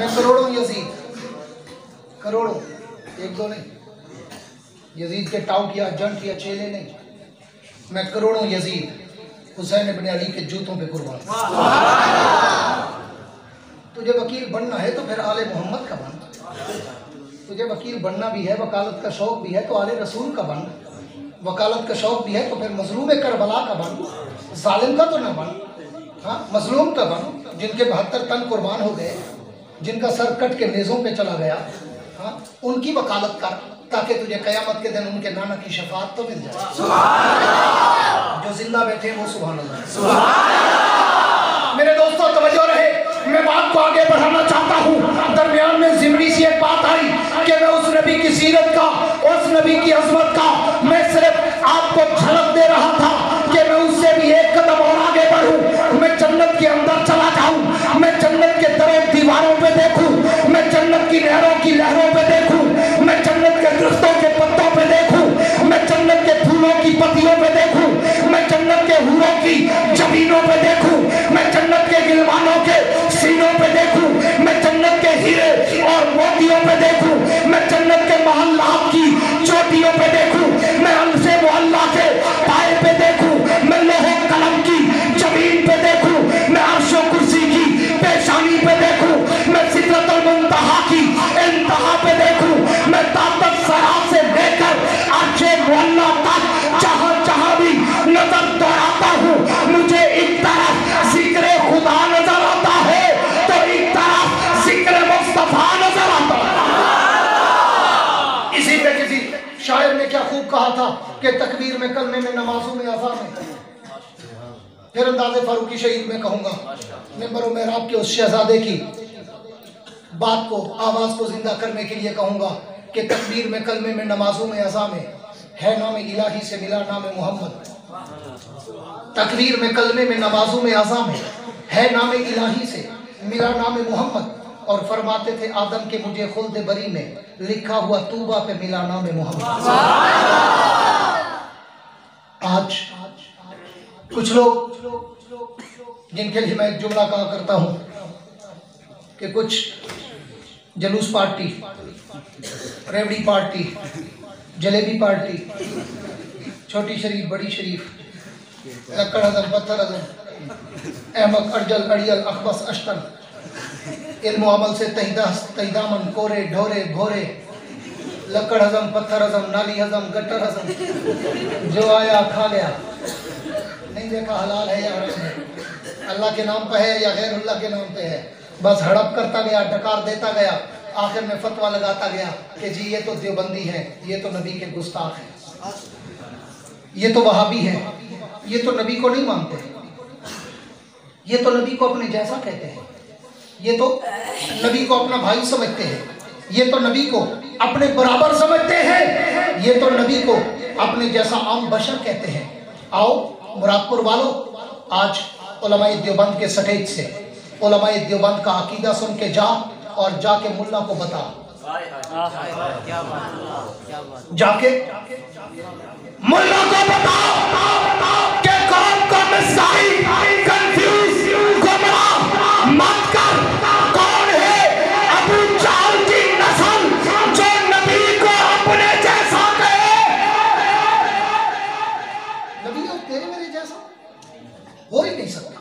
मैं करोड़ों यजीद, करोड़ों, एक दो नहीं, यजीद के टाउट या जंट या चेले नहीं, मैं करोड़ों यजीद हुसैन इब्न अली के जूतों पे कुर्बान। तुझे वकील बनना है तो फिर आले मोहम्मद का बन, तुझे वकील बनना भी है, वकालत का शौक भी है तो आले रसूल का बन, वकालत का शौक भी है तो फिर मजलूम करबला का बन, जालिम का तो ना बन, हाँ मजलूम का बन, जिनके 72 तन कुर्बान हो गए, जिनका सर कट के नेज़ों पे चला गया, हाँ उनकी वकालत कर, ताकि तुझे कयामत के दिन उनके नाना की शफाअत तो मिल जाए। जो जिंदा बैठे वो सुभान अल्लाह। मेरे दोस्तों तवज्जो रहे, मैं बात को आगे बढ़ाना चाहता हूँ। दरमियान में ज़िमनी सी एक बात आई कि मैं उस नबी की सीरत का, उस नबी की अजमत का मैं सिर्फ आपको झलक दे रहा था कि मैं उससे भी एक कदम और आगे बढ़ूँ, मैं जन्नत के अंदर चला जाऊँ, मैं जन्नत के दरों दीवारों पे देखूँ, मैं जन्नत की नहरों की लहरों पे देखूँ, मैं जन्नत के दरख्तों के पत्तों पे देखूँ, मैं जन्नत के फूलों की पत्तियों पे देखूँ, मैं जन्नत के हूरों की जमीनों पे देखूँ, मैं जन्नत के गिलमानों के सीनों पे देखूँ, मैं जन्नत के हीरे और मोतियों पे देखूँ, मैं जन्नत के महल्लात की चोटियों पे देखूँ, मैं हमसे मोहल्ला के पाए पे देखूँ, मैं लोहे कलम की जमीन पे देखूँ, मैं अर्शो कुर्सी की पेशानी पे देखूँ, मैं सिदरतुल मुंतहा की इंतहा पे देखूँ, मैं ताकत सरा से लेकर अर्शे मुअल्ला तक जहाँ जहाँ भी नजर दौड़ाता हूँ, मुझे एक तरफ जिक्र खुदा नजर आता है तो एक तरफ जिक्र मुस्तफा नजर आता है। इसी पे किसी शायर ने क्या खूब कहा था कि तकबीर में, कलमे में, नमाजों में, अज़ान में, फिर अंदाज़े फारूकी शहीद में कहूँगा, मिंबर व मेहराब के उस शहजादे की बात को, आवाज़ को जिंदा करने के लिए कहूँगा कि तकबीर में, कलमे में, नमाजों में, अज़ान में है नाम इलाही से मिला नाम मोहम्मद। तकबीर में, कलमे में, नमाजों में, अज़ान में है नाम इलाही से मिला नाम मोहम्मद। और फरमाते थे आदम के मुझे खुल्द बरी में लिखा हुआ तूबा पे मिला नाम मोहम्मद। आज कुछ लोग जिनके लिए मैं एक जुमला कहा करता हूं कि कुछ जलूस पार्टी, रेवड़ी पार्टी, जलेबी पार्टी, छोटी शरीफ बड़ी शरीफ, लक्कड़ हजम पत्थर हजम, अहमक अर्जल अड़ियल अखबस अश्तन, इल्म अमल से तहीदामन कोरे ढोरे भोरे, लक्कड़ हजम पत्थर हजम नाली हजम गटर हजम, जो आया खा लिया, नहीं देखा हलाल है या हराम है, अल्लाह के नाम पे है या गैरुल्लाह के नाम पे है, बस हड़प करता गया, डकार देता गया, आखिर में फतवा लगाता गया कि जी ये तो देवबंदी है, ये तो नबी के गुस्ताख है, ये तो वहाबी है, ये तो नबी को नहीं मानते, ये तो नबी को अपने जैसा कहते हैं, ये तो नबी को अपना भाई समझते हैं, ये तो नबी को अपने बराबर समझते हैं, ये तो नबी को अपने जैसा आम बशर कहते हैं। आओ मुरादपुर वालों, आज उलमाए देवबंद के स्टेज से उलमाए देवबंद का अकीदा सुन के जा और जाके मुल्ला को बता, जाके मुल्ला को बताओ कि कौन को मिसाइल कंफ्यूज गुमराह मत कर, कौन है अबू जाल की नस्ल जो नबी को अपने जैसा कहे। नबी और तेरे मेरे जैसा हो ही नहीं सकता,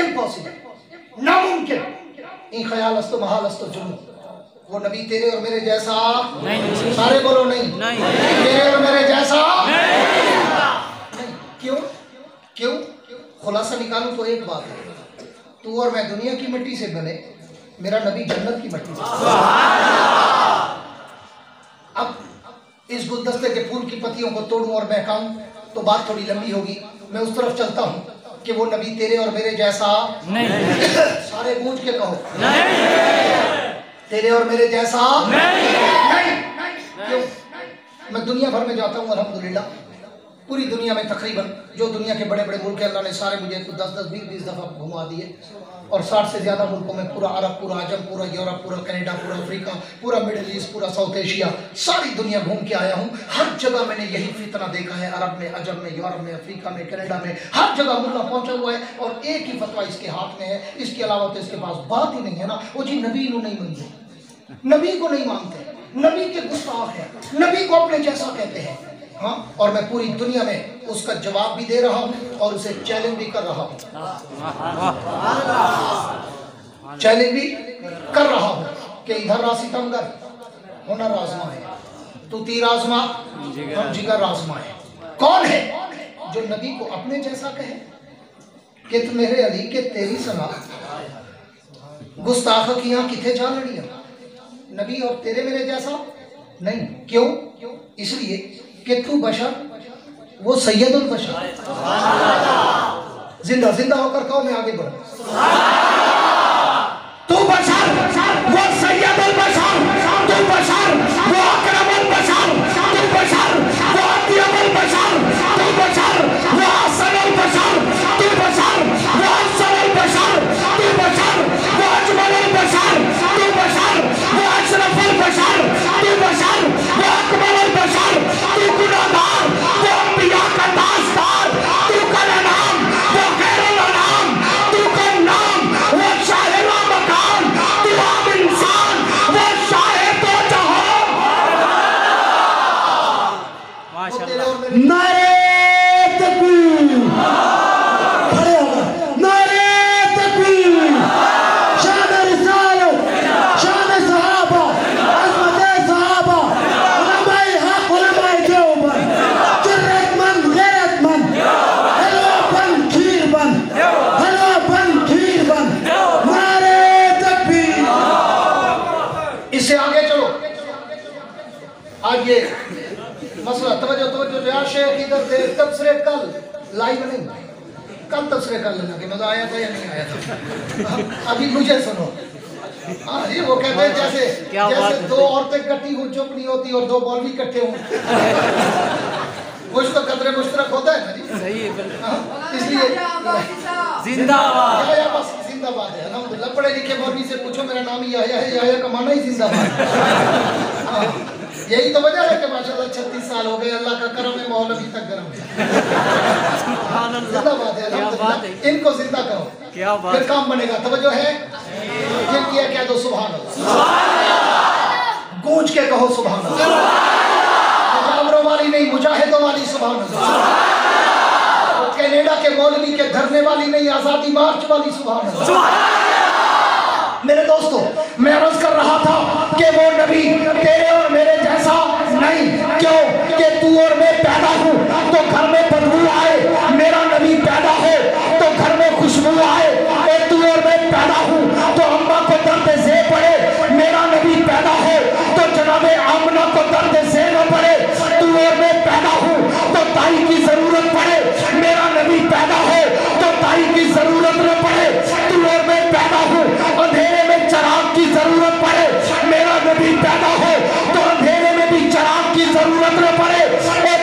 इम्पॉसिबल, नामुमकिन। इन ख्याल अस्तो महाल अस्तो जुनून, वो नबी तेरे और मेरे जैसा नहीं, सारे बोलो नहीं, तेरे और मेरे जैसा नहीं। क्यों क्यों? खुलासा निकालूं तो एक बात है, तू और मैं दुनिया की मिट्टी से बने, मेरा नबी जन्नत की मिट्टी से। अब इस गुलदस्ते के फूल की पत्तियों को तोड़ूं और महकाऊं तो बात थोड़ी लंबी होगी। मैं उस तरफ चलता हूं कि वो नबी तेरे और मेरे जैसा नहीं। सारे गूंज के कहो नहीं, तेरे और मेरे जैसा नहीं। क्यों? मैं दुनिया भर में जाता हूँ अल्हम्दुलिल्लाह, पूरी दुनिया में तकरीबन जो दुनिया के बड़े बड़े मुल्क हैं, अल्लाह ने सारे मुझे 10-10, 20-20 दफ़ा घुमा दिए, और 60 से ज़्यादा मुल्कों में, पूरा अरब, पूरा अजम, पूरा यूरोप, पूरा कनाडा, पूरा अफ्रीका, पूरा मिडिल ईस्ट, पूरा साउथ एशिया, सारी दुनिया घूम के आया हूँ। हर जगह मैंने यही फितना देखा है, अरब में, अजम में, यूरोप में, अफ्रीका में, कनाडा में, हर जगह मुल्ला पहुंचा हुआ है और एक ही फतवा इसके हाथ में है। इसके अलावा तो इसके पास बात ही नहीं है ना। वो जी नबी को नहीं मानते, नबी को नहीं मानते, नबी के गुस्ताख है, नबी को अपने जैसा कहते हैं। हाँ, और मैं पूरी दुनिया में उसका जवाब भी दे रहा हूँ और उसे चैलेंज भी कर रहा हूँ, चैलेंज भी कर रहा हूँ कि इधर सितमगर हुनर आजमा है, तू तीर आजमा, हम जिगर आजमा है। कौन है जो नबी को अपने जैसा कहे कि तू मेरे अली के तेरी सना गुस्ताख किया किथे जा लड़िया, नबी और तेरे मेरे जैसा नहीं। क्यों? इसलिए कि तू बशर, वो सैयदुल बशर। जिंदा जिंदा होकर कहो, मैं आगे बढ़ूं। तू बशर, वो सैयदुल बशर, तू बशर, वो अकरमुल बशर, तू बशर, वो अत्यमुल बशर, तू बशर, वो अहसनुल बशर, तू बशर, वो अहसनुल बशर, तू बशर, वो अजमलुल बशर, तू बशर, वो अशरफुल बशर, तू बशर, वो अकमलुल बशर, तू गुनाहगार, वो अंबिया का ताजदार, तू का नाम, वो खैरुल अनाम, तू का नाम, वो शाहिद मकाम, तू आम इंसान, वो शाहिद तो जहां। माशाअल्लाह। नारे तकबीर, खड़े हो, नारे तकबीर, शान रिसालत, शान सहाबा, अज़मत सहाबा, उलमाए हक, उलमाए देवबंद, जुर्रतमंद, गैरतमंद, हलवाबंद, खीरबंद, हलवाबंद, खीरबंद, नारे तकबीर। इससे आगे चलो। आज ये मसला तवज्जो या शेख इधर दे, तबसरे कल लाइव नहीं, कल तबसरे कर लेना कि मजा आया था या नहीं आया था। अभी मुझे सुनो। हाँ जी, वो कहते हैं जैसे दो औरतें इकट्ठी हो चुप नहीं होती और दो मौलवी इकट्ठे हो, कुछ तो कदरे मुश्तरक होता है ना जी। सही है, इसलिए जिंदाबाद, या बस जिंदाबाद है। अल्हम्दुलिल्लाह। पढ़े लिखे मौलवी से पूछो, मेरा नाम ही याह्या है, याह्या का माना ही जिंदाबाद। यही तो वजह है कि माशाल्लाह 36 साल हो गए, अल्लाह का करम है, माहौल अभी तक गर्म है। जिंदाबाद है, अल्हम्दुलिल्लाह। इनको जिंदा करो, क्या बात, फिर काम बनेगा। तवज्जो है, ये किया क्या दो सुभान अल्लाह, गूंज के कहो सुभान अल्लाह। मुजावरों वाली नहीं, मुजाहिदों वाली सुभान अल्लाह। कनाडा के मौलवी के धरने वाली नहीं, आजादी मार्च वाली सुभान अल्लाह। मेरे दोस्तों, मैं अर्ज कर रहा था कि वो नबी तेरे और मेरे जैसा नहीं। क्यों? कि तू और मैं पैदा हूँ तो घर में बदबू आए, मेरा नबी पैदा हो तो घर में खुशबू आए। तू और मैं पैदा हूँ तो अम्मा को दर्द से पड़े, मेरा नबी पैदा हो तो जनाबे आमना को दर्द से न पड़े। तू और मैं पैदा हूँ तो ताई की जरूरत पड़े, मेरा नबी पैदा हो तो ताई की जरूरत न पड़े। तू और मैं पैदा हूँ अंधेरे में चराग की जरूरत पड़े, मेरा नबी पैदा हो तो अंधेरे में भी चराग की जरूरत न पड़े।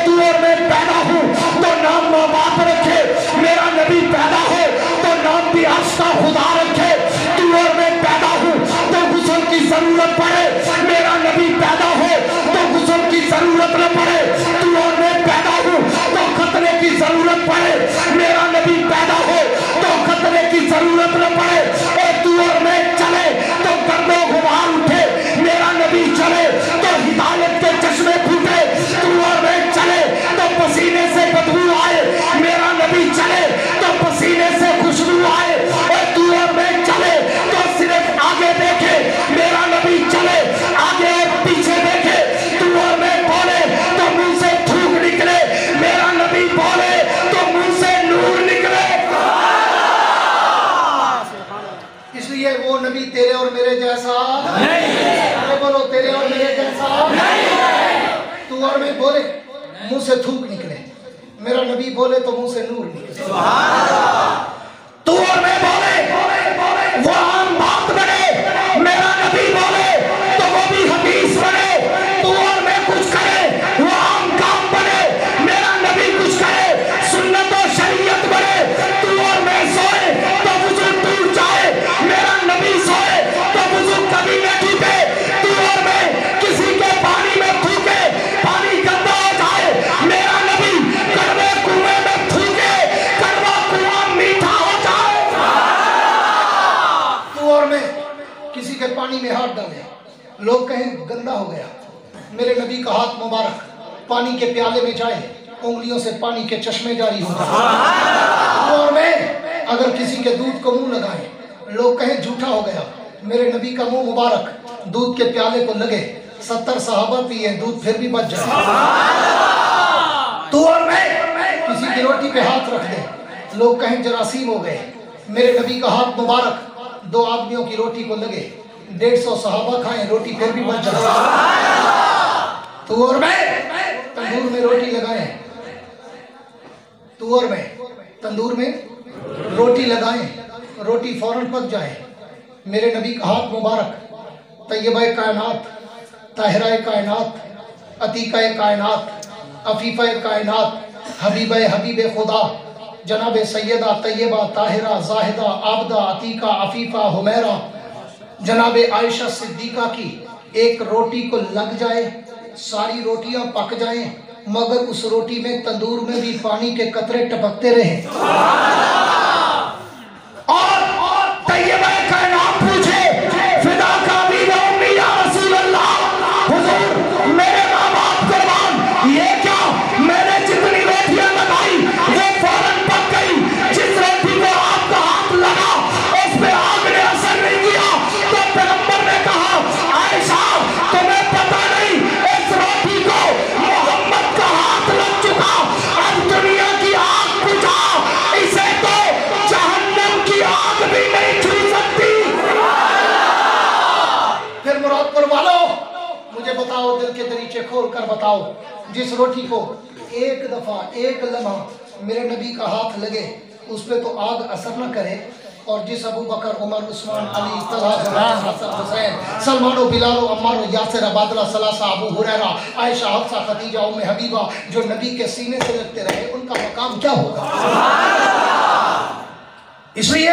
तू और मैं पैदा हूँ तो नाम माँ बाप रखे, मेरा नबी पैदा हो तो नाम भी आस्था खुदा रखे। तू और मैं पैदा हूँ तो गुस्ल की जरूरत पड़े, मेरा नबी पैदा हो तो गुस्ल की जरूरत न पड़े। तू और मैं पैदा हूँ तो खतरे की जरूरत पड़े, मेरा नबी पैदा हो तो खतरे की जरूरत न पड़े। तू और मैं चले तो गर्दो गुबार उठे, मेरा नबी चले तो हिदायत के चश्मे फूटे। तू और मैं चले तो पसीने से बदबू आए, मेरा नबी चले तो पसीने से खुशबू आए। और तू और मैं चले तो सिर्फ आगे देखे, मेरा नबी चले आगे और पीछे देखे। तू और मैं बोले तो मुंह से थूक निकले, मेरा नबी बोले तो मुंह से नूर निकले। इसलिए वो नबी तेरे और मेरे जैसा नहीं। बोलो, तेरे और मेरे जैसा नहीं। तू और मैं बोले मुंह से थूक निकले, मेरा नबी बोले तो मुंह से नूर निकले। तू और मैं बोले वो आम बात बने, मेरा नबी बोले तो वो भी हदीस बने। तू और मैं कुछ करे वो आम काम बने, मेरा नबी कुछ पानी में हाथ डाले, लोग कहें गंदा हो गया। मेरे नबी का हाथ मुबारक पानी के प्याले में जाए, उंगलियों से पानी के चश्मे जारी हो जाए। और मैं अगर किसी के दूध को मुंह लगाए, लोग कहें झूठा हो गया। मेरे नबी का मुंह मुबारक दूध के प्याले को लगे, 70 सहाबा पिए दूध फिर भी बच जाए। तू और मैं किसी की रोटी पे हाथ रख दे, लोग कहें जरासीम हो गए। मेरे नबी का हाथ मुबारक 2 आदमियों की रोटी को लगे, 150 सहाबा खाएं रोटी फिर भी बच जाए। तू और मैं तंदूर में रोटी लगाएं, तू और मैं तंदूर में रोटी लगाएं, रोटी फौरन पक जाए। मेरे नबी का हाथ मुबारक तैयबा कायनात, ताहिरा कायनात, अतीका कायनात, अफीफा कायनात, हबीब हबीब खुदा, जनाब सैयदा तैयबा ताहिरा जाहिदा आबदा अतीका अफीफा हुमैरा, जनाब आयशा सिद्दीका की एक रोटी को लग जाए, सारी रोटियां पक जाएं, मगर उस रोटी में तंदूर में भी पानी के कतरे टपकते रहे। और तैयबा कायनात पूछे, फिदा का भी उम्मी या रसूल अल्लाह, हुजूर मेरे माँ बाप कुर्बान, ये क्या मैंने जितनी रोटियां लगाई वो फौरन पक गई, जिस रोटी को आपका हाथ लगा उस पे आग ने असर नहीं किया। तो पैगंबर ने कहा, आयशा तुम्हें पता नहीं इस रोटी को मोहम्मद का हाथ लग चुका, अब दुनिया की आग बुझा, इसे तो जहन्नम की आग भी नहीं छू सकती। फिर मुरादपुर वालों मुझे बताओ, दिल के दरीचे खोल कर बताओ, जिस रोटी को एक दफा एक लम्हा मेरे नबी का हाथ लगे उस पे तो आग असर न करे, और जिस अबू बकर उमर उस्मान अली तलहा हसन हुसैन सलमान बिलाल अम्मार यासिर अबादला सलासा अबू हुरैरा आयशा हफ्सा खदीजा उम्मे हबीबा जो नबी के सीने से लगते रहे, उनका मकाम क्या होगा। इसलिए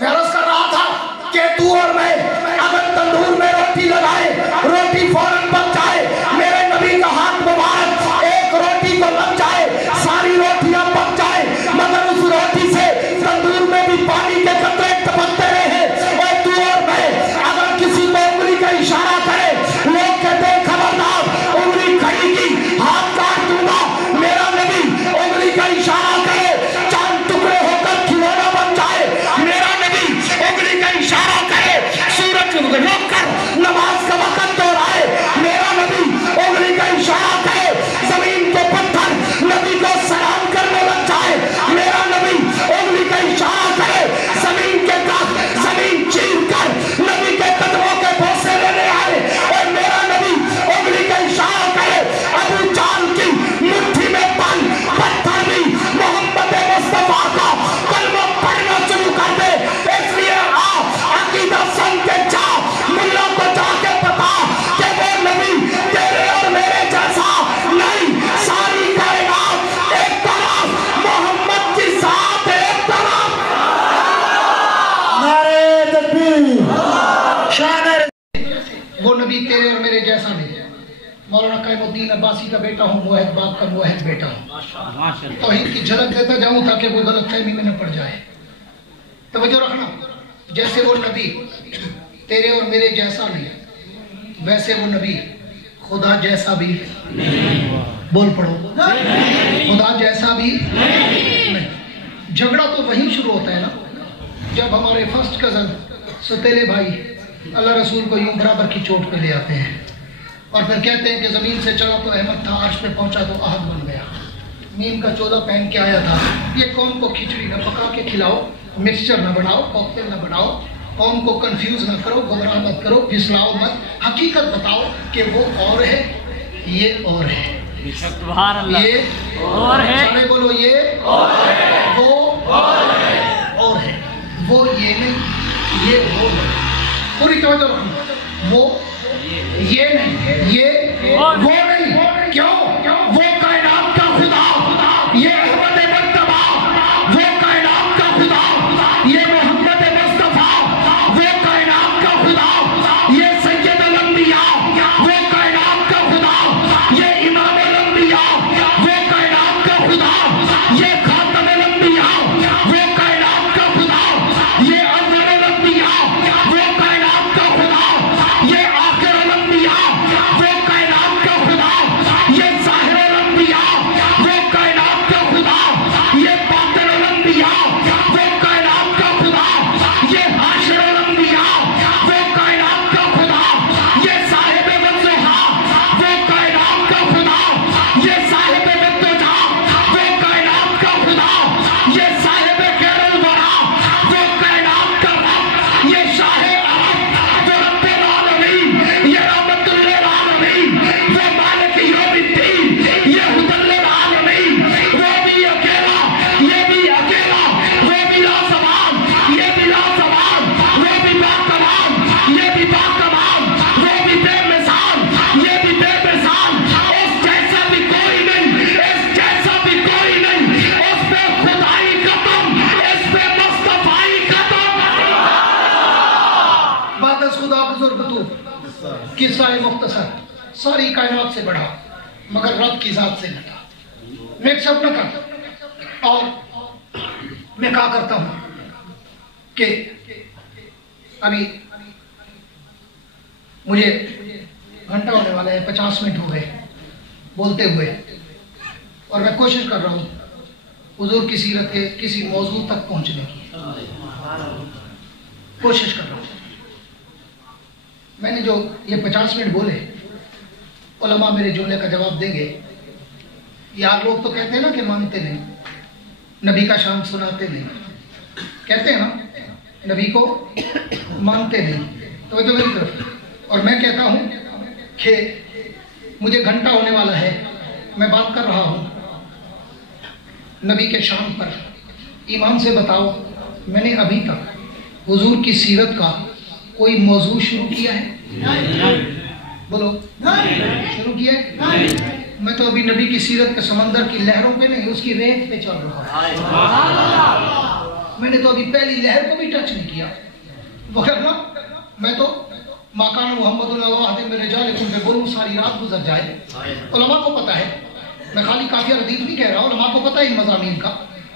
मैं अर्ज कर रहा था कि तू और मैं अगर तंदूर में रोटी लगाए, रोटी फौरन पक जाए, मेरे नबी का हाथ मुबारक एक रोटी को लग जाए, सारी रोटियां पक जाए, मगर उस रोटी से तंदूर में भी पानी के कतरे टपकते रहे। और तू और मैं अगर किसी को उंगली का इशारा करे, लोग कहते हैं खबरदार उंगली खड़ी की हाथ काट दूंगा, मेरा नबी उंगली का इशारा करे, चांद टुकड़े होकर खिलौना बन जाए, मेरा नबी उंगली का इशारा करे, सूरज रोक कर नमाज का वक्त दोहराए, मेरा नबी उंगली का इशारा करे, जमीन के पत्थर नबी को सलाम करने लग जाए, मेरा नबी उंगली का इशारा करे, जमीन के काट जमीन चीर कर नबी के कदमों के बोसे लेने आए, और मेरा नबी उंगली का इशारा करे, अबू जान की मुट्ठी में बल पत्थर भी मोहम्मद मुस्तफा का कलमा पढ़ना शुरू कर दे। इसलिए अकीदा संग के जा मुल्ला को जाके बता कि वो नबी तेरे और मेरे जैसा नहीं, सारी कायनात एक तरफ, मोहम्मद की साथ एक तरफ। नारे तकबीर, शान वो नबी तेरे और मेरे जैसा नहीं है। मौलाना क़ैमुद्दीन अब्बासी का बेटा हूँ, मुवहिद बाप का मुवहिद बेटा हूँ। तौहीद की झलक देता जाऊँ ताकि वो गलतफहमी में न पड़ जाए। तवज्जो रखना, जैसे वो नबी तेरे और मेरे जैसा नहीं, वैसे वो नबी खुदा जैसा भी बोल पड़ो, खुदा जैसा भी नहीं। झगड़ा तो वहीं शुरू होता है ना, जब हमारे फर्स्ट कजन सतीले भाई अल्लाह रसूल को यूं बराबर की चोट पे ले आते हैं और फिर कहते हैं कि जमीन से चला तो अहमद था, अर्श पे पहुंचा तो आहद बन गया। नीम का चोला पहन के आया था, ये कौम को खिचड़ी न पका के खिलाओ, मिक्सचर न बनाओ, कॉकटेल न बनाओ, कौम को कंफ्यूज न करो, गुमराह मत करो, फिसलाओ मत, हकीकत बताओ कि वो और है, ये और है, ये और है, सारे बोलो ये और है, वो और है, वो ये नहीं, ये वो है। पूरी तवज्जो रखना, वो ये नहीं, ये वो नहीं। क्यों? वो कायनात का खुदा, ये अहमद मुस्तफा, वो कायनात का खुदा, ये मोहम्मद मुस्तफा, वो कायनात का खुदा, ये सैयद अल-अंबिया, वो कायनात का खुदा, ये इमाम अल-अंबिया, वो कायनात का खुदा, ये खातम अल-अंबिया, वो कायनात का खुदा, ये अव्वल अल-अंबिया, वो कायनात का खुदा, कुतुब किस्सा मुख्तसर, सारी कायनात से बढ़ा मगर रब की जात से घटा। मैं सब न करता और मैं क्या करता हूं कि अभी मुझे घंटा होने वाला है, 50 मिनट हो गए बोलते हुए, और मैं कोशिश कर रहा हूं हुजूर की सीरत के किसी मौजू तक पहुंचने की कोशिश कर रहा हूं। मैंने जो ये 50 मिनट बोले, उलमा मेरे जुमले का जवाब देंगे। यार लोग तो कहते हैं ना कि मानते नहीं, नबी का शान सुनाते नहीं, कहते हैं ना नबी को मानते नहीं, तो मेरी तरफ। और मैं कहता हूं कि मुझे घंटा होने वाला है, मैं बात कर रहा हूं नबी के शान पर। ईमान से बताओ, मैंने अभी तक हुजूर की सीरत का कोई मौजू शुरू किया है? बोलो शुरू किया है? मैं तो अभी नबी की सीरत के समंदर की लहरों पे नहीं, उसकी रेत पे चल रहा हूं। मैंने तो अभी पहली लहर को भी टच नहीं किया। वगैरह मैं तो माकान मोहम्मद में रिजालकुम पे बोलूं, सारी रात गुजर जाए। उलमा को पता है, मैं खाली काफिया रदीफ नहीं कह रहा, उलमा को पता है इन मज़ामीन का।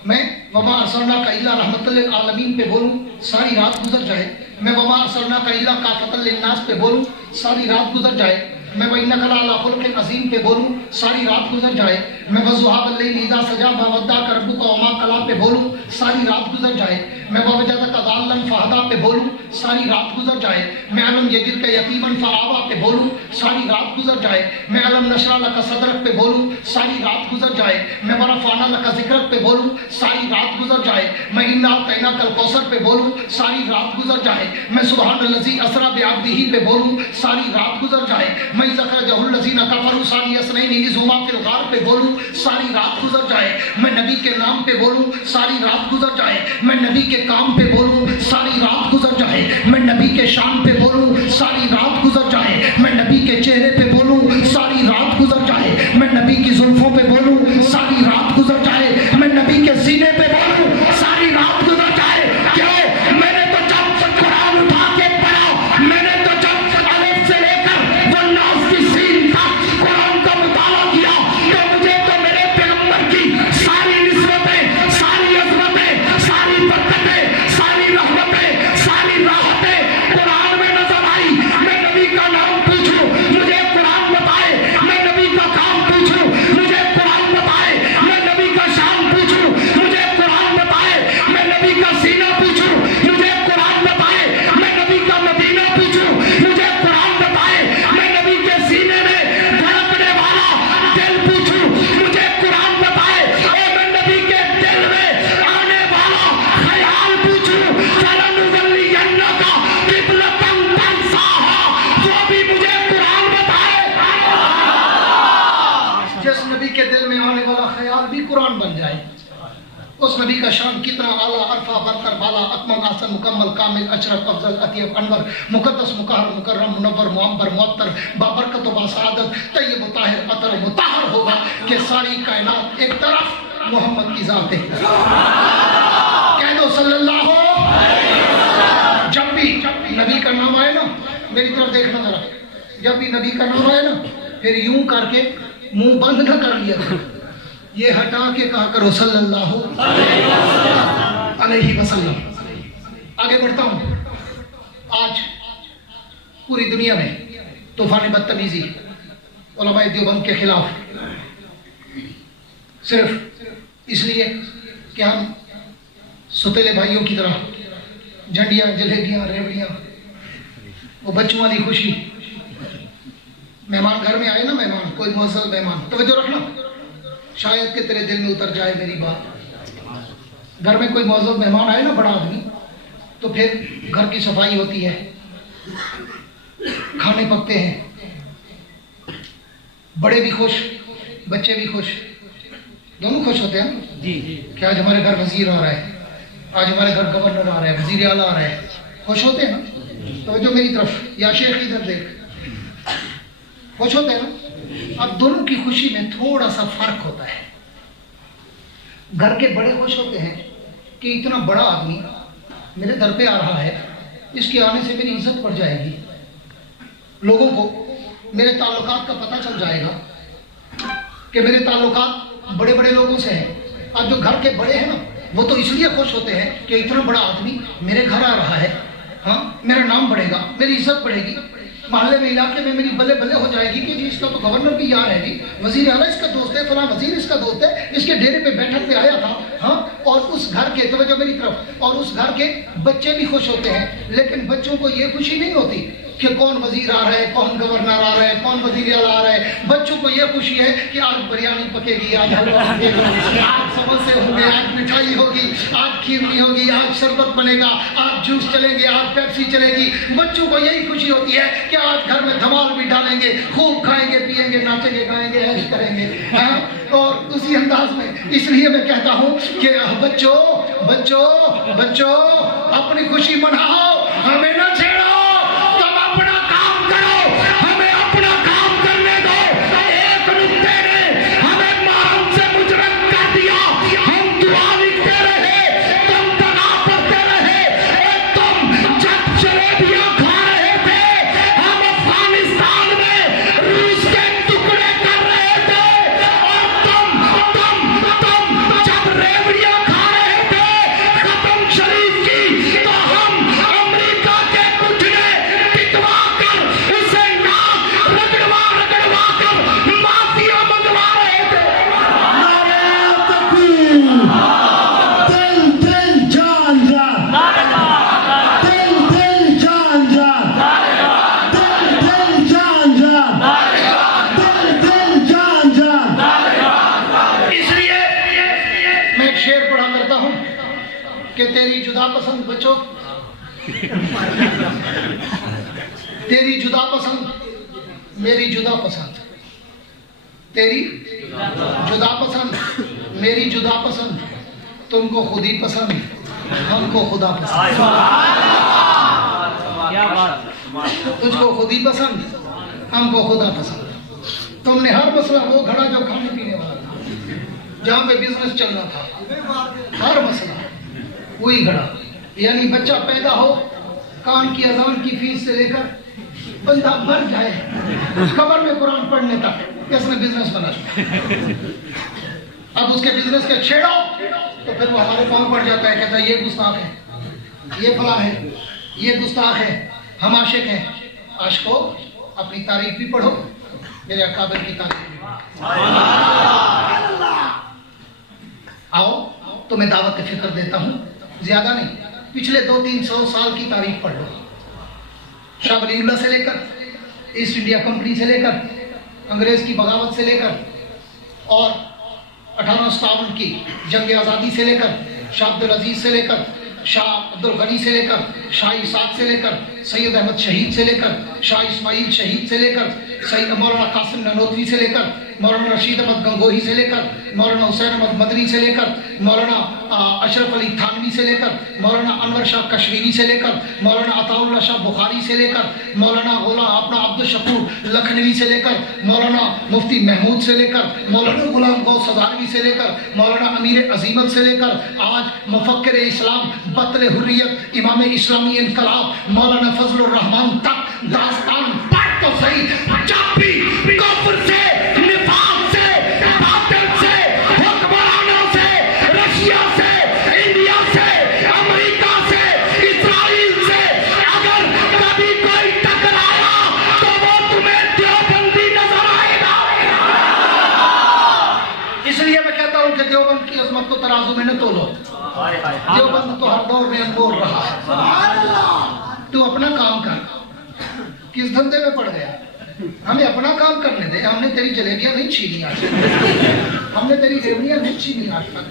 मैं वमा अरसलना का इल्ला रहमतल लिल आलमीन पे बोलूं, सारी रात गुजर जाए। मैं वमा अरसलना का इल्ला काफ़तल लिन्नास पे बोलूं, सारी रात गुजर जाए। मैं वइन्नका लअला खुलुक़िन अज़ीम पे बोलूं, सारी रात गुजर जाए। मैं वज़ुहा वल्लैलि इज़ा सजा मा वद्दअक रब्बुका वमा क़ला पे बोलूं, सारी रात गुजर जाए। मैं ववजदका ज़ाल्लन फ़हदा पे बोलूं, सारी रात गुजर जाए। मैं अलम यजिदका यतीमन फ़आवा पे बोलूं, सारी रात गुजर जाए। मैं अलम नशरा लका सदरक पे बोलूं, सारी रात गुजर जाए। मैं वरफ़अना लका ज़िक्रक पे बोलूं, सारी रात गुजर जाए। मैं इन्ना अतैनाकल कौसर पे बोलूं, सारी रात गुजर जाए। मैं सुब्हानल्लज़ी असरा बिअब्दिही पे बोलूं, सारी रात गुजर जाए। मैं ज़खरजहुल्लज़ीना कफ़रू सानी यसनैनि इज़ हुमा फ़िल गार पे बोलूं, सारी रात गुजर जाए। मैं नबी के नाम पे बोलूं, सारी रात गुजर जाए। मैं नबी के काम पे बोलूं, सारी रात गुजर जाए। मैं नबी के शान पे बोलूं, सारी रात गुजर जाए। मैं नबी के चेहरे पे बोलूं, सारी रात गुजर जाए। मैं नबी की जुल्फों पे बोलूं, सारी रात गुजर जाए। मैं नबी के सीने पे बोलूं, सारी रात गुजर जाए। क्यों? मैंने तो जब कुरान उठा के पढ़ा, मैंने तो जब अलिफ से लेकर वन्नास की सीन तक कुरान का मुताला किया, तो मुझे तो मेरे पैगंबर की सारी निस्बतें, सारी अज़मतें, सारी बरकतें, सारी रहमतें, सारी राहतें कुरान में नजर आई। मैं नबी का नाम पूछूं, मुझे कुरान बताए। मैं नबी का काम पूछूं, मुझे कुरान बताए। मैं नबी का शान पूछूं, मुझे कुरान बताए। मैं नबी का सीना पूछूं, मुझे कुरान बताए। मैं नबी का मदीना पूछूं, मुझे कुरान बताए। मैं नबी के सीने में धड़कने वाला दिल पूछूं, मुझे कुरान बताए। और मैं नबी के दिल में आने वाला ख्याल पूछूं, फलनुज़ल्लियन्नका क़िबलतन तर्ज़ाहा, वो भी मुझे कुरान बताए। जिस नबी के दिल में आने वाला ख्याल भी कुरान बन जाए, उस नबी का शान कितना आला, अरफा, बरतर, बाला, अकमल, आसन, मुकम्मल, कामिल, अशरफ, अफजल, अतीब, अनवर, मुकद्दस, मुकहर, मुकर्रम, मुनव्वर, मुअम्बर, मुअत्तर, बाबरकत, बासआदत, तय्यब, ताहिर, अतर, मुतहहर होगा कि सारी कायनात एक तरफ मोहम्मद की जात है। कह दो सल्लल्लाहु अलैहि वसल्लम। जब भी नबी का नाम आए ना, मेरी तरफ देखना जरा, जब भी नबी का नाम आए ना, फिर यूं करके मुंह बंद न कर लिया करो, ये हटा के कहा करो सल्लल्लाहु अलैहि वसल्लम। आगे बढ़ता हूं। आज पूरी दुनिया में तूफान बदतमीजी उलमाए देवबंद के खिलाफ, सिर्फ इसलिए कि हम सुतेले भाइयों की तरह झंडियां, जलेबियां, रेवड़ियां, वो बच्चों वाली खुशी, मेहमान घर में आए ना, मेहमान कोई मुअज़्ज़ज़ मेहमान, तवज्जो रखना, शायद कि तेरे दिल में उतर जाए मेरी बात। घर में कोई मुअज़्ज़ज़ मेहमान आए ना, बड़ा आदमी, तो फिर घर की सफाई होती है, खाने पकते हैं, बड़े भी खुश, बच्चे भी खुश, दोनों खुश होते हैं जी। कि आज हमारे घर वजीर आ रहा है, आज हमारे घर गवर्नर आ रहा है, वजीर आला आ रहा है, खुश होते हैं ना। तो जो मेरी तरफ, या शेख इधर देख, खुश होते हैं ना। अब दोनों की खुशी में थोड़ा सा फर्क होता है। घर के बड़े खुश होते हैं कि इतना बड़ा आदमी मेरे दर पे आ रहा है, इसके आने से मेरी इज्जत बढ़ जाएगी, लोगों को मेरे ताल्लुकात का पता चल जाएगा कि मेरे ताल्लुकात बड़े बड़े लोगों से हैं। अब जो घर के बड़े हैं ना, वो तो इसलिए खुश होते हैं कि इतना बड़ा आदमी मेरे घर आ रहा है, हाँ, मेरा नाम बढ़ेगा, मेरी इज्जत बढ़ेगी, मोहल्ले में इलाके में मेरी बल्ले बल्ले हो जाएगी कि जी इसका तो गवर्नर भी यार है, जी वजीर आला इसका दोस्त है, फलां वजीर इसका दोस्त है, इसके डेरे पे बैठक पे आया था, हाँ। और उस घर के तवज्जो मेरी तरफ, और उस घर के बच्चे भी खुश होते हैं। लेकिन बच्चों को ये खुशी नहीं होती कि कौन वजीर आ रहा है, कौन गवर्नर आ रहा है, कौन वजीर आला आ रहा है। बच्चों को ये खुशी है कि आज बिरयानी पकेगी, आज हलवा पकेगा, आज समोसे होंगे, आज मिठाई होगी, आज खीरनी होगी, आज शरबत बनेगा, आज जूस चलेंगे, आज पेप्सी चलेगी। बच्चों को यही खुशी होती है कि आज घर में धमाल भी डालेंगे, खूब खाएंगे पिएंगे, नाचेंगे गाएंगे, ऐश करेंगे, हाँ? और उसी अंदाज में, इसलिए मैं कहता हूँ कि बच्चों बच्चों बच्चों अपनी खुशी मनाओ, हमें ना छेड़ो, तुम अपना काम करो, हमें अपना काम करने दो। एक नुक्ते ने हमें मारूम से मुजरम कर दिया, हम दुआ लिखते रहे, तुम दगा करते रहे, तुम जब जलेबियां खा रहे थे, हम अफगानिस्तान में रूस के टुकड़े कर रहे थे, और तुम जब रेवड़ियां खा रहे थे खत्म शरीफ की, तो हम अमेरिका के घुटने टिकवा कर उसे नाक रगड़वा रगड़वा कर माफिया मंगवा रहे थे। दिल दिल जान जान, दिल दिल जान जान, दिल दिल जान जान, दिल दिल जान जान। इसलिए मैं एक शेर पढ़ा करता हूँ कि तेरी जुदा पसंद बच्चों, तेरी जुदा पसंद मेरी जुदा पसंद, तेरी जुदा पसंद मेरी जुदा पसंद, तुमको खुद ही पसंद, हमको खुदा पसंद। तुझको खुद ही पसंद, हमको खुदा पसंद। तुमने हर मसला वो घड़ा जो खाने पीने वाला था, जहाँ पे बिजनेस चल रहा था, हर मसला वही घड़ा। यानी बच्चा पैदा हो, कान की अजान की फीस से लेकर बंदा मर जाए कब्र में कुरान पढ़ने तक, इसने बिजनेस बना। अब उसके बिजनेस के छेड़ो तो फिर वो हमारे पाँव पड़ जाता है, कहता है ये गुस्ताख है, ये फला है, ये गुस्ताख है, हम आशिक हैं। आशिको अपनी तारीफ भी पढ़ो, मेरे अकाबिर की तारीफ भी। आओ तुम्हें दावत फिक्र देता हूँ, ज्यादा नहीं, पिछले 200-300 साल की तारीफ पढ़ लो। शाह वलीउल्लाह से लेकर ईस्ट इंडिया कंपनी से लेकर अंग्रेज की बगावत से लेकर और 1857 की जंग आज़ादी से लेकर शाह अब्दुल अजीज से लेकर शाह अब्दुल गनी से लेकर शाह इसाक से लेकर सैयद अहमद शहीद से लेकर शाह इस्माइल शहीद से लेकर सैयद मौलाना कासिम ननोतवी से लेकर मौलाना रशीद अहमद गंगोही से लेकर मौलाना हुसैन अहमद मदनी से लेकर मौलाना अशरफ अली थानवी से लेकर मौलाना अनवर शाह कश्मीरी से लेकर मौलाना अताउल्लाह शाह बुखारी से लेकर मौलाना अपना अब्दुल शकूर लखनवी से लेकर मौलाना मुफ्ती महमूद से लेकर मौलाना गुलाम गौस सदारवी से लेकर मौलाना अमीर अजीमत से लेकर आज मुफक्किर इस्लाम बतले हुर्रियत इमाम इस्लामी इनकलाब मौलाना फजलुर रहमान तक दास्तान पढ़ तो सही, जब भी कुफ्र से, निफाक से, बातिल से, हुक्मरानों से, रशिया से, इंडिया से, अमेरिका से, इस्राइल से अगर कभी कोई टकराया तो वो तुम्हें देवबंदी नजर आएगा। इसलिए मैं कहता हूं कि देवबंद की अजमत को तराजू में न तोलो। देवबंद तो हर दौर में अनमोल रहा है। तू अपना काम कर, किस धंधे में पड़ गया, हमें अपना काम करने दे। हमने तेरी जलेबियां नहीं छीनी आज तक, हमने तेरी रेवड़ियां नहीं छीनी आज तक,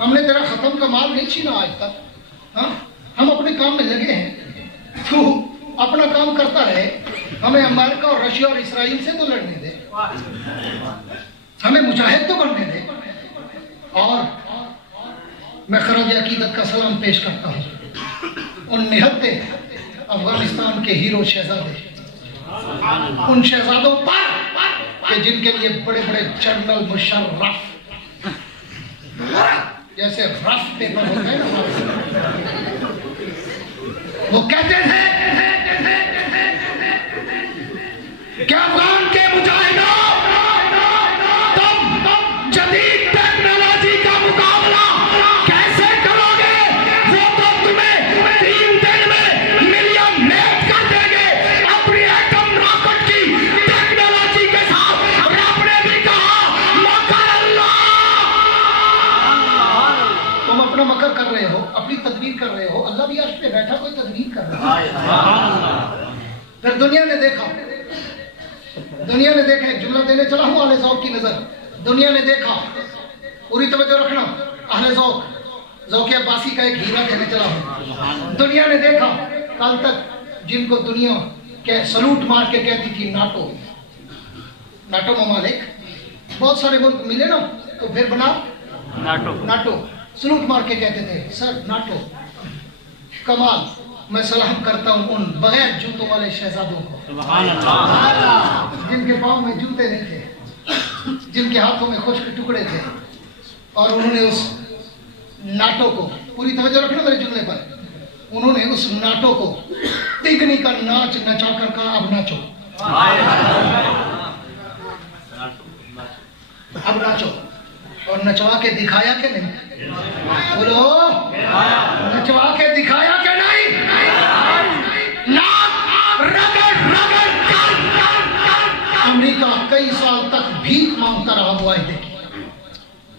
हमने तेरा खत्म का माल नहीं छीना आज तक। हाँ, हम अपने काम में लगे हैं, तू अपना काम करता रहे। हमें अमेरिका और रशिया और इसराइल से तो लड़ने दे, हमें मुजाहिद तो बनने दे। और मैं खराज अकीदत का सलाम पेश करता हूँ उन निहत्ते अफगानिस्तान के हीरो शहजादे, उन शहजादों पर कि जिनके लिए बड़े बड़े जनरल मुशर्रफ जैसे रफ पेपर होते हैं ना, वो कहते थे क्या अफगान के मुजाहिदों तुम जदीद टेक्नोलॉजी का मुकाबला कैसे करोगे? वो तो तुम्हें 3 दिन में मिलियन नेट कर देंगे अपनी एटम रॉकेट की टेक्नोलॉजी के साथ। रब ने भी कहा मकर अल्लाह। तुम अपना मकर कर रहे हो, अपनी तदबीर कर रहे हो, अल्लाह भी अर्श पे बैठा कोई तदबीर कर रहा है। फिर दुनिया ने देखा एक जुमला देने चला हूं अहले ज़ौक़ की नजर। दुनिया ने देखा, पूरी तवज्जो रखना, अहले ज़ौक़ अब्बासी का एक हीरा देने चला हूं। दुनिया ने देखा कल तक जिनको दुनिया के सलूट मार के कहती थी नाटो ममालिक, बहुत सारे मुल्क मिले ना तो फिर बना नाटो, सलूट मार के कहते थे सर नाटो। कमाल, मैं सलाम करता हूं उन बगैर जूतों वाले शहजादों को जिनके पाँव में जूते नहीं थे, जिनके हाथों में खुश्क टुकड़े थे, और उन्होंने उस नाटो को, पूरी तवज्जो रखना मेरे जुमले पर, उन्होंने उस नाटो को तिगनी का नाच नचाकर कहा अब नाचो, अब नाचो, और नचवा के दिखाया कि नहीं? बोलो, नचवा के दिखाया कि नहीं? अमेरिका कई साल तक भीख मांगता रहा मुआहिदे की,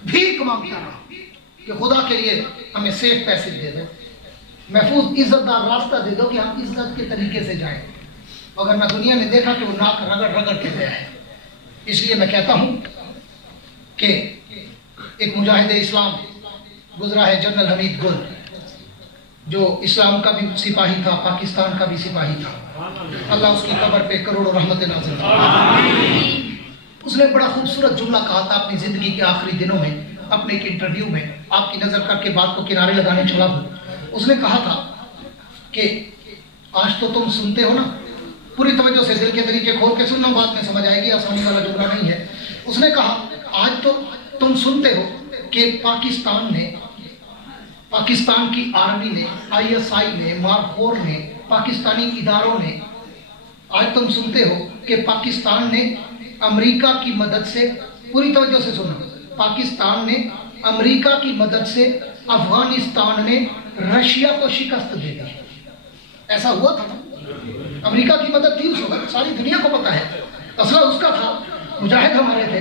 भीख मांगता रहा कि खुदा के लिए हमें सेफ पैसेज दे दो, महफूज इज्जतदार रास्ता दे दो कि हम इज्जत के तरीके से जाएं। मगर ना दुनिया ने देखा कि वो नाक रगड़ रगड़ के गया है। इसलिए मैं कहता हूं कि एक मुजाहिद इस्लाम गुजरा है, जनरल हमीद गुल, जो इस्लाम का भी सिपाही था, पाकिस्तान का भी सिपाही था। अल्लाह उसकी कब्र पे करोड़ों रहमत नाज़िल करे। उसने बड़ा खूबसूरत जुमला कहा था अपनी जिंदगी के आखिरी दिनों में, अपने एक इंटरव्यू में, आपकी नजर करके बात को किनारे लगाने चला हूं। उसने कहा था कि आज तो तुम सुनते हो ना, पूरी तवज्जो से दिल के तरीके खोल के सुनना, बात में समझ आएगी, आसानी वाला जुमला नहीं है। उसने कहा आज तो तुम सुनते हो कि पाकिस्तान की आर्मी ने, ISI ने, मारखोर ने, पाकिस्तानी इदारों ने, आज तुम सुनते हो कि पाकिस्तान ने अमेरिका की मदद से, पूरी तवज्जो से सुनो, पाकिस्तान ने अमेरिका की मदद से अफगानिस्तान में रशिया को शिकस्त दे दी। ऐसा हुआ था ना, अमेरिका की मदद थी उस वक्त, सारी दुनिया को पता है, असला उसका था, मुजाहिद हमारे थे।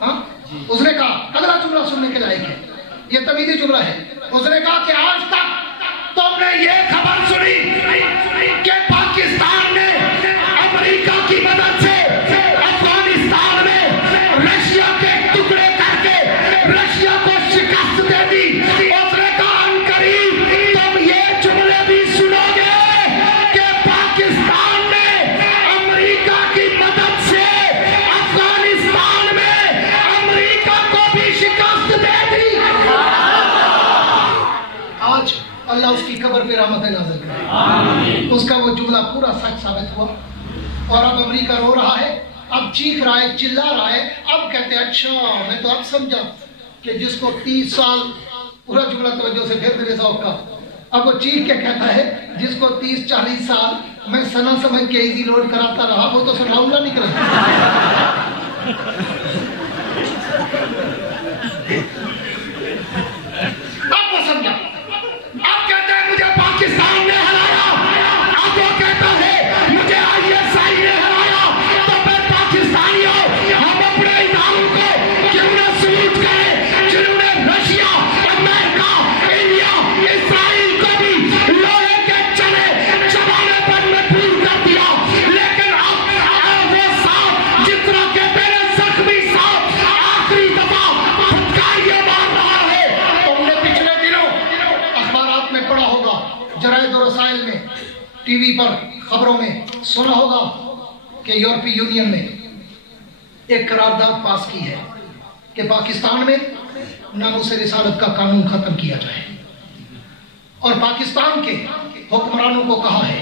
हाँ, उसने कहा, अगला जुमला सुनने के लायक है, ये तमीदी जुमला है। उसने कहा कि आज तक तुमने ये खबर सुनी कि पाकिस्तान ने अमेरिका की मदद से अफगानिस्तान में रशिया के टुकड़े करके रशिया को शिकस्त दे दी। उसने कहा अनकरीब तुम ये जुमले भी सुनोगे कि पाकिस्तान ने अमेरिका की मदद से अफगानिस्तान में अमेरिका को भी शिकस्त दे दी। आज अल्लाह उसकी कब्र पे रहमत नाज़िल करे। उसका वो जुमला पूरा सच साबित हुआ, और अब अमेरिका रो रहा है, अब चीख रहा है, चिल्ला रहा है। अब कहते हैं अच्छा, मैं तो अब समझा कि जिसको 30 साल, पूरा जुमला तवज्जो से फिर मेरे ज़ौक़ का, अब वो चीख के कहता है जिसको 30-40 साल मैं सना समझ के इजी लोड कराता रहा, वो तो सनाउल्ला निकला। अब वो समझा, अब कहते हैं मुझे पाकिस्तान ने हराया, अब वो कहता है मुझे ISI ने हराया। तो फिर पाकिस्तानियों, हम अपने इदारों को क्यों न सलूट करें जिन्होंने रशिया, अमेरिका, इंडिया, इस्राइल को भी लोहे के चने चबाने पर मजबूर कर दिया। लेकिन अब वो सांप जिस तरह के तेरे जख्मी सांप आखिरी दफा फटकारियां मार रहा है। तुमने पिछले दिनों अखबारात में पढ़ा होगा, जराइद और रसाइल में, टीवी पर खबरों में सुना होगा कि यूरोपीय यूनियन ने एक करारदाद पास की है कि पाकिस्तान में नामूस रिसालत का कानून खत्म किया जाए, और पाकिस्तान के हुक्मरानों को कहा है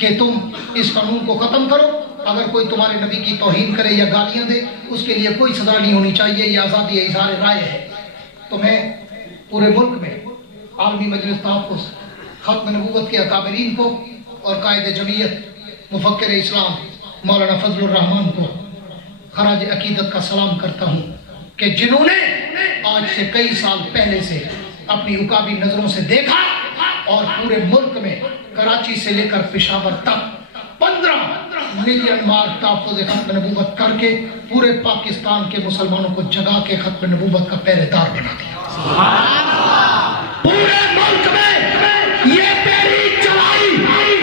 कि तुम इस कानून को खत्म करो। अगर कोई तुम्हारे नबी की तौहीन करे या गालियां दे, उसके लिए कोई सजा नहीं होनी चाहिए, ये आज़ादी इज़हार राय है। तो मैं पूरे मुल्क में आलमी मजलिस तहफ़्फ़ुज़, खत्म नबूवत के अकाबरीन को और कायदे जमीयत, मुफक्किर इस्लाम मौलाना फजलुर रहमान को खराज अकीदत का सलाम करता हूँ कि जिन्होंने आज से कई साल पहले से अपनी उकाबी नजरों से देखा और पूरे मुल्क में कराची से लेकर पेशावर तक 15 मिलियन मार तहफ़्फ़ुज़ खत्म नबूवत करके पूरे पाकिस्तान के मुसलमानों को जगा के खत्म नबूवत का पहरेदार बना दिया। पूरे मुल्क में ये तेरी चलाई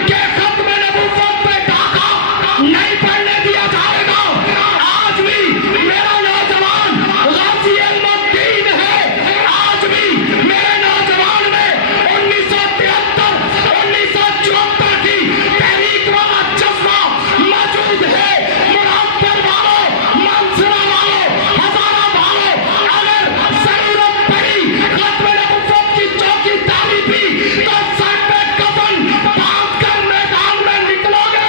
के खत्म नबूवत पे डाका नहीं पड़ने दिया जाएगा। आज भी मेरा नौजवान गाज़ी अहमद है, आज भी मेरे नौजवान में 1973 1974 की तहरीक वाला जज्बा मौजूद है। मुरादपुर वालों, मंसूरा वालों, हजारा वालों, अगर जरूरत पड़ी खत्म नबूवत की चौकीदारी भी तो सर पे कफन बांध कर मैदान में निकलोगे।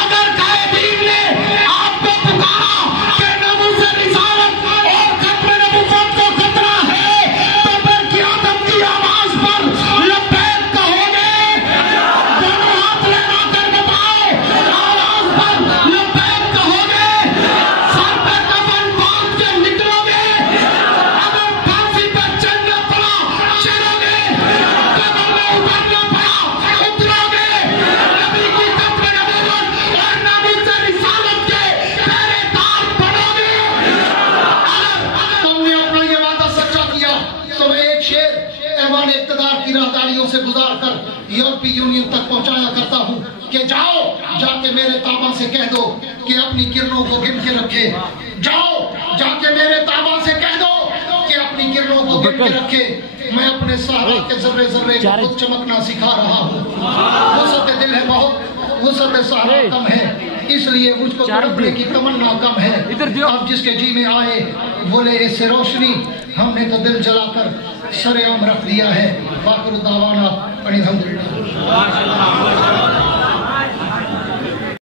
अगर कायदीन ने आपको पुकारा कि नबूज़े रिसालत और खत्म नबूवत को खतरा है तो फिर क़यादत की आवाज पर लब्बैक कहोगे। दोनों हाथ लगा कर बताओ, आवाज पर लब्बैक कहोगे। सर पे कफन बांध के निकलोगे। अगर फांसी पर चलना पड़ा चलोगे, कब्र में उतरना पड़ा उतरोगे। नबी की खत्म नबूवत और नबूज़े रिसालत के पहरेदार बनोगे। तुमने अपना ये वादा सच्चा किया तो मैं एक शेर ऐवान इक़्तिदार की राहदारियों से गुजार कर यूरोपीय यूनियन तक पहुंचाया करता हूँ कि जाओ जाके मेरे ताबा से कह दो कि अपनी किरणों को गिन के रखे। जाओ जाके मेरे ताबा से कह दो कि अपनी किरणों को गिन के रखे। मैं अपने सहारा के जर्रे जर्रे को खुद चमकना सिखा रहा हूँ। वसत दिल है बहुत, वसत सहारा कम है, इसलिए मुझको तड़पने की तमन्ना कम है। अब जिसके जी में आए बोले इससे रोशनी, हमने तो दिल जलाकर सरेआम रख दिया है। वाक़िर दावाना अनिल हम्दुलिल्लाह।